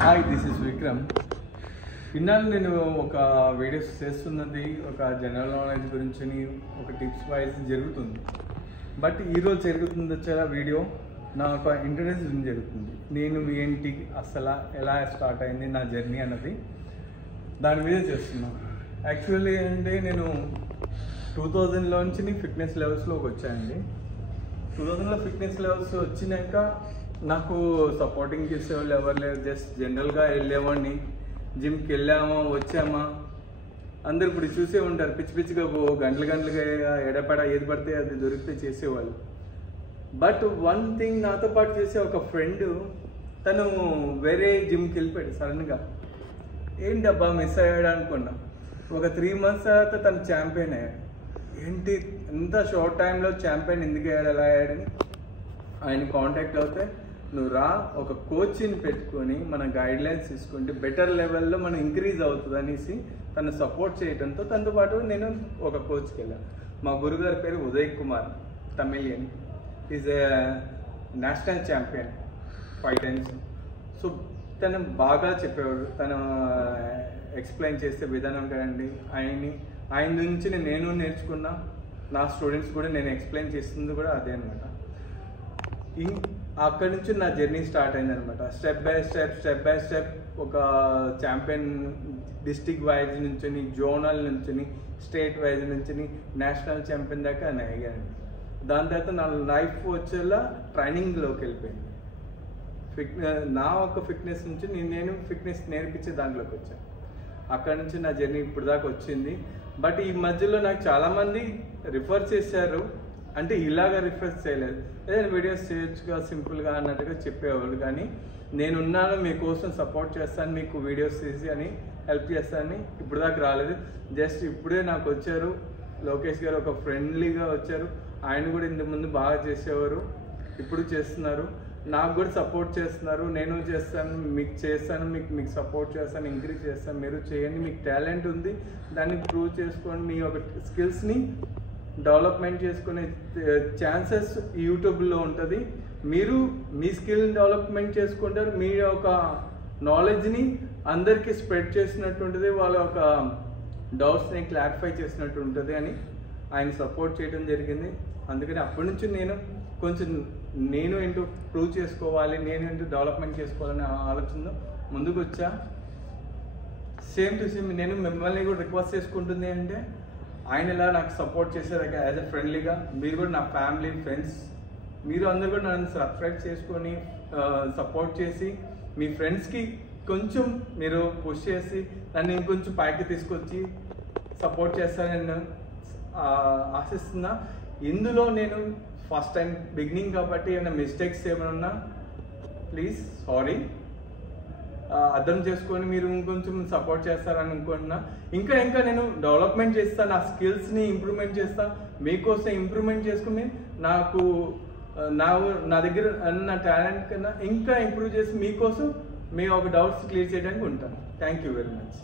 Hi, this is Vikram. ఇన్నాళ్ళు నేను ఒక వీడియోస్ చేస్తున్నది ఒక జనరల్ నాలెడ్జ్ గురించి ఒక టిప్స్ వైజ్ జరుగుతుంది. బట్ ఈరోజు జరుగుతుంది వచ్చేలా వీడియో నా ఒక ఇంట్రడక్షన్ జరుగుతుంది. నేను ఏంటి, అసలు ఎలా స్టార్ట్ అయింది నా జర్నీ అన్నది దాని మీద చేస్తున్నాను. యాక్చువల్లీ అంటే నేను 2000లోంచి ఫిట్నెస్ లెవెల్స్లోకి వచ్చానండి. 2000లో ఫిట్నెస్ లెవెల్స్ వచ్చినాక నాకు సపోర్టింగ్ చేసేవాళ్ళు ఎవరు లేరు. జస్ట్ జనరల్గా వెళ్ళేవాడిని, జిమ్కి వెళ్ళామా వచ్చామా, అందరు ఇప్పుడు చూసే ఉంటారు పిచ్చి పిచ్చిగా గంటలుగా ఎడపడ ఏది పడితే అది దొరికితే చేసేవాళ్ళు. బట్ వన్ థింగ్, నాతో పాటు చేసే ఒక ఫ్రెండ్ తను వేరే జిమ్కి వెళ్ళిపోయాడు సడన్గా. ఏంటబ్బా మిస్ అయ్యాడు అనుకున్నా. ఒక 3 months తర్వాత తను ఛాంపియన్ అయ్యాడు. ఏంటి ఇంత షార్ట్ టైంలో ఛాంపియన్ ఎందుకు అయ్యాడు, ఎలా అయ్యాడని ఆయన కాంటాక్ట్ అవుతే, నువ్వు రా, ఒక కోచ్ని పెట్టుకొని మన గైడ్లైన్స్ తీసుకుంటే బెటర్ లెవెల్లో మనం ఇంక్రీజ్ అవుతుంది అనేసి తను సపోర్ట్ చేయడంతో తనతో పాటు నేను ఒక కోచ్కి వెళ్ళాను. మా గురుగారి పేరు Uday Kumar, Tamilian. Is a national champion 5 times. So తను బాగా చెప్పేవాడు, తను ఎక్స్ప్లెయిన్ చేసే విధానం కదండి. ఆయన నుంచి నేను నేర్చుకున్నా, నా స్టూడెంట్స్ కూడా నేను ఎక్స్ప్లెయిన్ చేస్తుంది కూడా అదే అనమాట. అక్కడి నుంచి నా జర్నీ స్టార్ట్ అయింది అనమాట. స్టెప్ బై స్టెప్ ఒక ఛాంపియన్ డిస్టిక్ వైజ్ నుంచి, జోనల్ నుంచి, స్టేట్ వైజ్ నుంచి నేషనల్ ఛాంపియన్ దాకా నేను అయ్యానండి. దాని తర్వాత నా లైఫ్ వచ్చేలా ట్రైనింగ్లోకి వెళ్ళిపోయింది. నా ఒక ఫిట్నెస్ నుంచి నేను ఫిట్నెస్ నేర్పించే దాంట్లోకి వచ్చాను. అక్కడి నుంచి నా జర్నీ ఇప్పుడు దాకా వచ్చింది. బట్ ఈ మధ్యలో నాకు చాలామంది రిఫర్ చేశారు, అంటే ఇలాగా రిఫర్ చేయలేదు, ఏదైనా వీడియోస్ చేయొచ్చుగా సింపుల్గా అన్నట్టుగా చెప్పేవాళ్ళు. కానీ నేనున్నాను, మీకోసం సపోర్ట్ చేస్తాను, మీకు వీడియోస్ తీసి అని హెల్ప్ చేస్తానని ఇప్పుడు దాకా రాలేదు. జస్ట్ ఇప్పుడే నాకు వచ్చారు లోకేష్ గారు, ఒక ఫ్రెండ్లీగా వచ్చారు. ఆయన కూడా ఇంతకుముందు బాగా చేసేవారు, ఇప్పుడు చేస్తున్నారు, నాకు కూడా సపోర్ట్ చేస్తున్నారు. నేను చేస్తాను, మీకు సపోర్ట్ చేస్తాను, ఎంకరేజ్ చేస్తాను. మీరు చేయండి, మీకు టాలెంట్ ఉంది, దాన్ని ప్రూవ్ చేసుకోండి. మీ ఒక స్కిల్స్ని డెవలప్మెంట్ చేసుకునే ఛాన్సెస్ యూట్యూబ్లో ఉంటుంది. మీరు మీ స్కిల్ డెవలప్మెంట్ చేసుకుంటారు, మీ యొక్క నాలెడ్జ్ని అందరికీ స్ప్రెడ్ చేసినట్టు ఉంటుంది, వాళ్ళ యొక్క డౌట్స్ని క్లారిఫై చేసినట్టు ఉంటుంది అని ఆయన సపోర్ట్ చేయడం జరిగింది. అందుకని అప్పటి నుంచి నేను ఏంటో ప్రూవ్ చేసుకోవాలి, నేను ఏంటో డెవలప్మెంట్ చేసుకోవాలనే ఆలోచనలో ముందుకు వచ్చా. సేమ్ టు సేమ్ నేను మిమ్మల్ని కూడా రిక్వెస్ట్ చేసుకుంటుంది అంటే, ఆయన ఇలా నాకు సపోర్ట్ చేశారు యాజ్ ఎ ఫ్రెండ్లీగా, మీరు కూడా నా ఫ్యామిలీ ఫ్రెండ్స్, మీరు అందరూ కూడా నన్ను సబ్స్క్రైబ్ చేసుకొని సపోర్ట్ చేసి మీ ఫ్రెండ్స్కి కొంచెం మీరు పుష్ చేసి నన్ను ఇంకొంచెం పైకి తీసుకొచ్చి సపోర్ట్ చేస్తారని నేను ఆశిస్తున్నా. ఇందులో నేను ఫస్ట్ టైం బిగినింగ్ కాబట్టి ఏమైనా మిస్టేక్స్ ఏమైనా ఉన్నా ప్లీజ్ సారీ, అర్థం చేసుకొని మీరు ఇంకొంచెం సపోర్ట్ చేస్తారని అనుకుంటున్నా. ఇంకా నేను డెవలప్మెంట్ చేస్తాను, నా స్కిల్స్ని ఇంప్రూవ్మెంట్ చేస్తాను, మీకోసం ఇంప్రూవ్మెంట్ చేసుకుని నా దగ్గర నా టాలెంట్ కన్నా ఇంకా ఇంప్రూవ్ చేసి మీకోసం మీ ఒక డౌట్స్ క్లియర్ చేయడానికి ఉంటాను. Thank you very much.